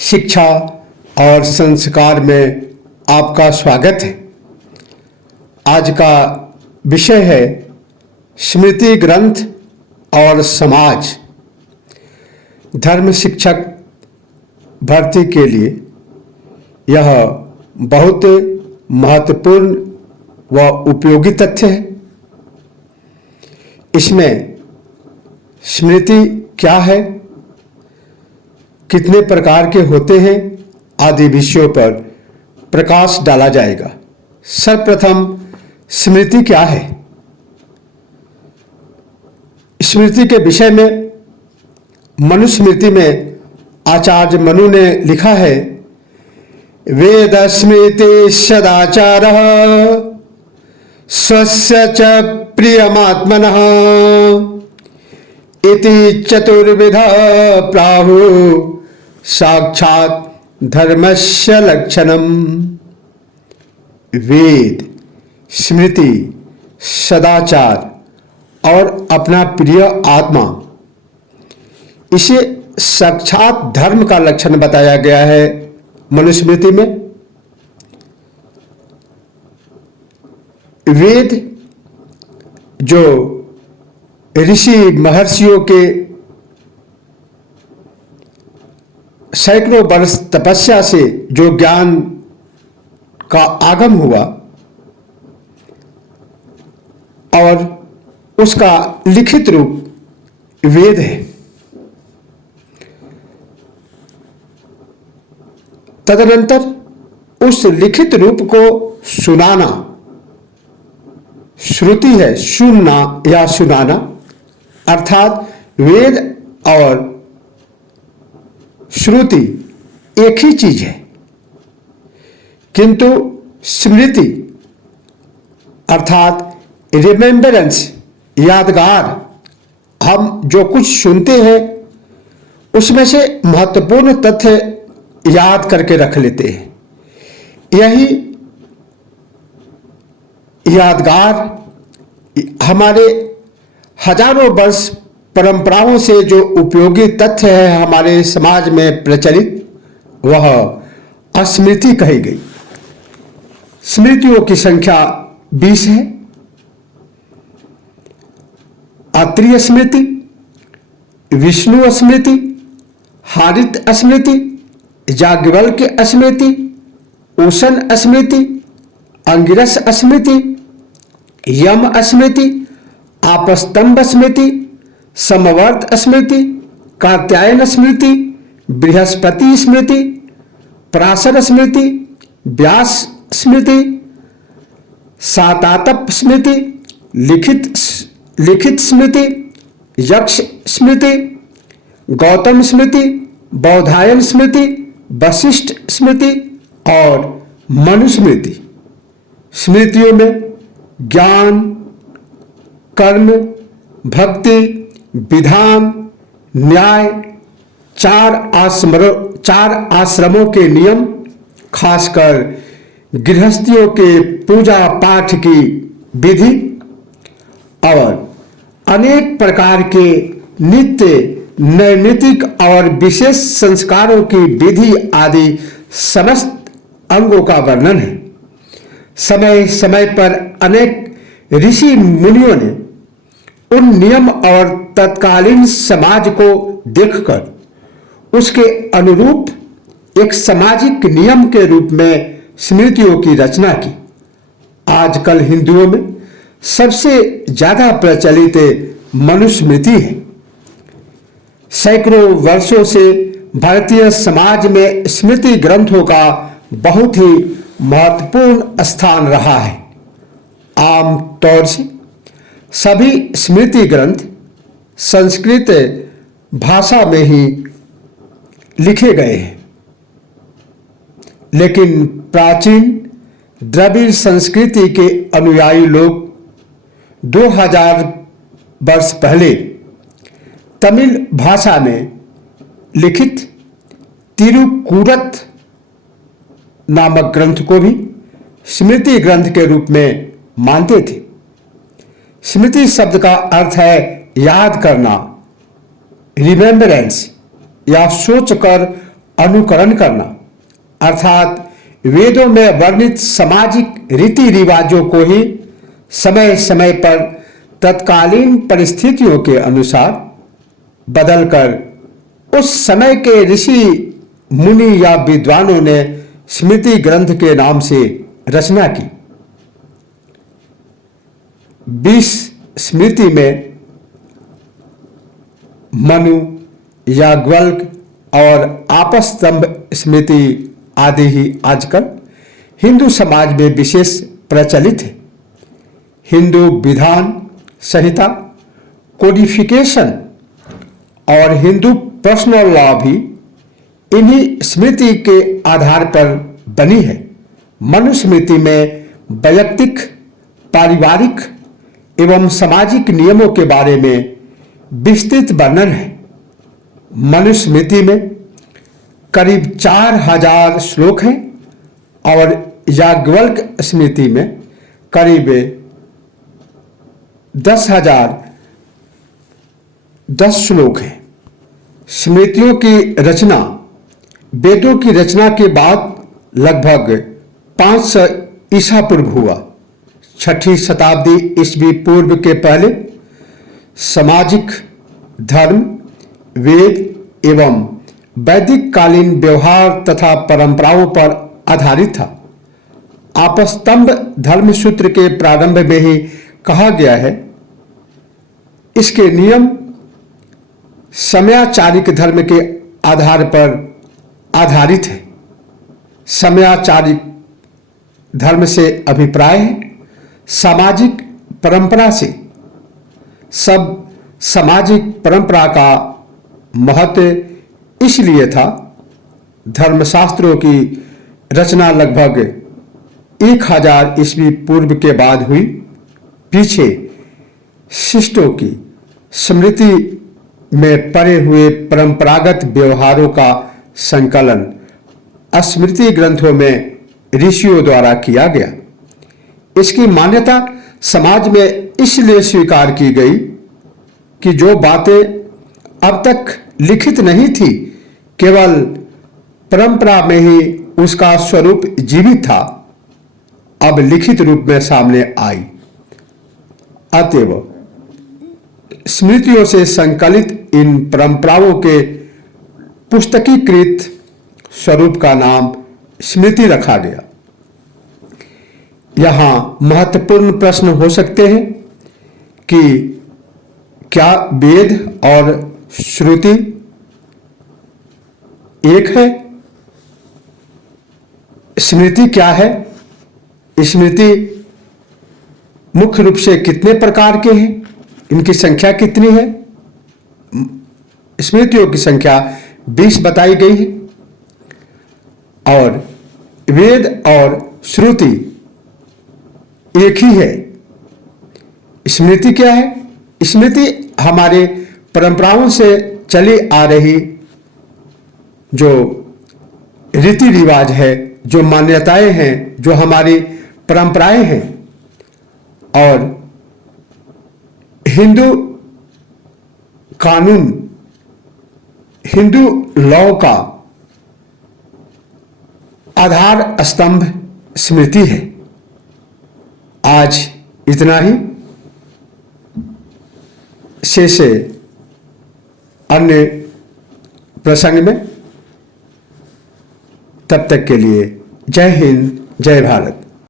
शिक्षा और संस्कार में आपका स्वागत है। आज का विषय है स्मृति ग्रंथ और समाज। धर्म शिक्षक भर्ती के लिए यह बहुत महत्वपूर्ण व उपयोगी तथ्य है। इसमें स्मृति क्या है, कितने प्रकार के होते हैं आदि विषयों पर प्रकाश डाला जाएगा। सर्वप्रथम स्मृति क्या है? स्मृति के विषय में मनुस्मृति में आचार्य मनु ने लिखा है, वेद स्मृति सदाचारः स्वस्य च प्रियमात्मनः इति चतुर्विधा प्राहु साक्षात् धर्मस्य लक्षणम्। वेद, स्मृति, सदाचार और अपना प्रिय आत्मा, इसे साक्षात धर्म का लक्षण बताया गया है मनुस्मृति में। वेद जो ऋषि महर्षियों के सैकड़ों वर्ष तपस्या से जो ज्ञान का आगम हुआ और उसका लिखित रूप वेद है। तदनंतर उस लिखित रूप को सुनाना, श्रुति है सुनना या सुनाना, अर्थात वेद और श्रुति एक ही चीज है, किंतु स्मृति अर्थात रिमेम्बरेंस, यादगार, हम जो कुछ सुनते हैं उसमें से महत्वपूर्ण तथ्य याद करके रख लेते हैं। यही यादगार हमारे हजारों वर्ष परंपराओं से जो उपयोगी तथ्य है हमारे समाज में प्रचलित, वह स्मृति कही गई। स्मृतियों की संख्या 20 है। अत्रिय स्मृति, विष्णु स्मृति, हारित स्मृति, याज्ञवल्क्य स्मृति, उशन स्मृति, अंगिरस स्मृति, यम स्मृति, आपस्तंभ स्मृति, समवर्त स्मृति, कात्यायन स्मृति, बृहस्पति स्मृति, पराशर स्मृति, व्यास स्मृति, सातातप स्मृति, लिखित स्मृति, यक्ष स्मृति, गौतम स्मृति, बौधायन स्मृति, वशिष्ठ स्मृति और मनुस्मृति। स्मृतियों में ज्ञान, कर्म, भक्ति, विधान, न्याय, चार आश्रमों के नियम, खासकर गृहस्थियों के पूजा पाठ की विधि और अनेक प्रकार के नित्य, नैमित्तिक और विशेष संस्कारों की विधि आदि समस्त अंगों का वर्णन है। समय समय पर अनेक ऋषि मुनियों ने उन नियम और तत्कालीन समाज को देखकर उसके अनुरूप एक सामाजिक नियम के रूप में स्मृतियों की रचना की। आजकल हिंदुओं में सबसे ज्यादा प्रचलित मनुस्मृति है। सैकड़ों वर्षों से भारतीय समाज में स्मृति ग्रंथों का बहुत ही महत्वपूर्ण स्थान रहा है। आम तौर से सभी स्मृति ग्रंथ संस्कृत भाषा में ही लिखे गए हैं, लेकिन प्राचीन द्रविड़ संस्कृति के अनुयायी लोग 2000 वर्ष पहले तमिल भाषा में लिखित तिरुकुरत नामक ग्रंथ को भी स्मृति ग्रंथ के रूप में मानते थे। स्मृति शब्द का अर्थ है याद करना, रिमेम्बरेंस या सोचकर अनुकरण करना, अर्थात वेदों में वर्णित सामाजिक रीति रिवाजों को ही समय समय पर तत्कालीन परिस्थितियों के अनुसार बदलकर उस समय के ऋषि मुनि या विद्वानों ने स्मृति ग्रंथ के नाम से रचना की। 20 स्मृति में मनु, याज्ञवल्क्य और आपस्तंभ स्मृति आदि ही आजकल हिंदू समाज में विशेष प्रचलित है। हिंदू विधान संहिता, कोडिफिकेशन और हिंदू पर्सनल लॉ भी इन्हीं स्मृति के आधार पर बनी है। मनुस्मृति में वैयक्तिक, पारिवारिक एवं सामाजिक नियमों के बारे में विस्तृत वर्णन है। मनुस्मृति में करीब 4000 श्लोक हैं और याज्ञवल्क्य स्मृति में करीब 10 श्लोक हैं। स्मृतियों की रचना वेदों की रचना के बाद लगभग 500 ईसा पूर्व हुआ। 6ठी शताब्दी ईस्वी पूर्व के पहले सामाजिक, धर्म, वेद एवं वैदिक कालीन व्यवहार तथा परंपराओं पर आधारित था। आपस्तंभ धर्मसूत्र के प्रारंभ में ही कहा गया है, इसके नियम समयाचारिक धर्म के आधार पर आधारित है। समयाचारिक धर्म से अभिप्राय है सामाजिक परंपरा से। सब सामाजिक परंपरा का महत्व इसलिए था, धर्मशास्त्रों की रचना लगभग 1000 ईस्वी पूर्व के बाद हुई। पीछे शिष्टों की स्मृति में पड़े हुए परंपरागत व्यवहारों का संकलन स्मृति ग्रंथों में ऋषियों द्वारा किया गया। इसकी मान्यता समाज में इसलिए स्वीकार की गई कि जो बातें अब तक लिखित नहीं थी, केवल परंपरा में ही उसका स्वरूप जीवित था, अब लिखित रूप में सामने आई। अतएव स्मृतियों से संकलित इन परंपराओं के पुस्तकीकृत स्वरूप का नाम स्मृति रखा गया। यहां महत्वपूर्ण प्रश्न हो सकते हैं कि क्या वेद और श्रुति एक है? स्मृति क्या है? स्मृति मुख्य रूप से कितने प्रकार के हैं? इनकी संख्या कितनी है? स्मृतियों की संख्या 20 बताई गई है। और वेद और श्रुति एक ही है। स्मृति क्या है? स्मृति हमारे परंपराओं से चली आ रही जो रीति रिवाज है, जो मान्यताएं हैं, जो हमारी परंपराएं हैं, और हिंदू कानून, हिंदू लॉ का आधार स्तंभ स्मृति है। आज इतना ही। शेष अन्य प्रसंग में। तब तक के लिए जय हिंद, जय भारत।